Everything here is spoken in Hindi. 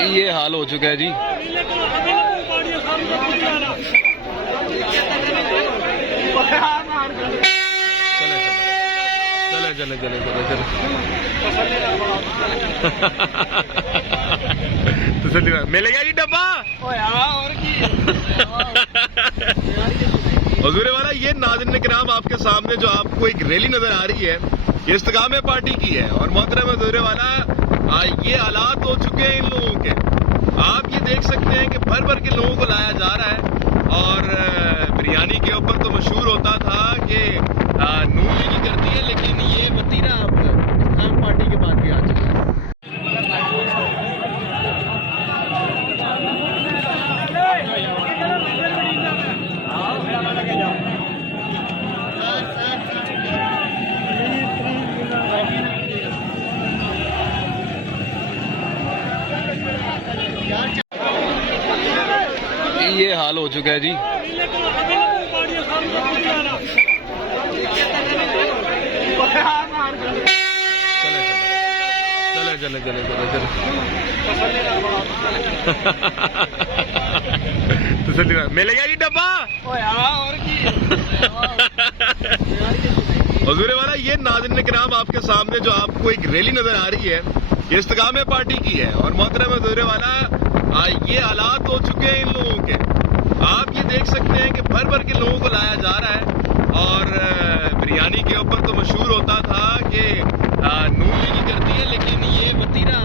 ये हाल हो चुका है जी। चले चले चले चले चले तसल्ली मिलेगा जी डब्बा। हजूर वाला ये नाज़रीन किराम आपके सामने जो आपको एक रैली नजर आ रही है ये इस्तेकामे पार्टी की है। और मोहतरम हजूर वाला ये हालात हो चुके हैं इन लोगों के। आप ये देख सकते हैं कि भर भर के लोगों को लाया जा रहा है। और बिरयानी के ऊपर तो मशहूर होता था कि नून लीग करती है, लेकिन ये वतीरा अब इस्तेकाम पार्टी के बाद भी आ चुका है। ये हाल हो चुका है जी। चले चले चले चले चले तसल्ली मिलेगा जी डब्बा। हजूर वाला ये नाज़रीन किराम आपके सामने जो आपको एक रैली नजर आ रही है ये इस्तेकामे पार्टी की है। और मोहतरम हजूर वाला ये हालात हो चुके हैं इन लोगों के। आप ये देख सकते हैं कि भर भर के लोगों को लाया जा रहा है। और बिरयानी के ऊपर तो मशहूर होता था कि नून लीग करती है, लेकिन ये वतीरा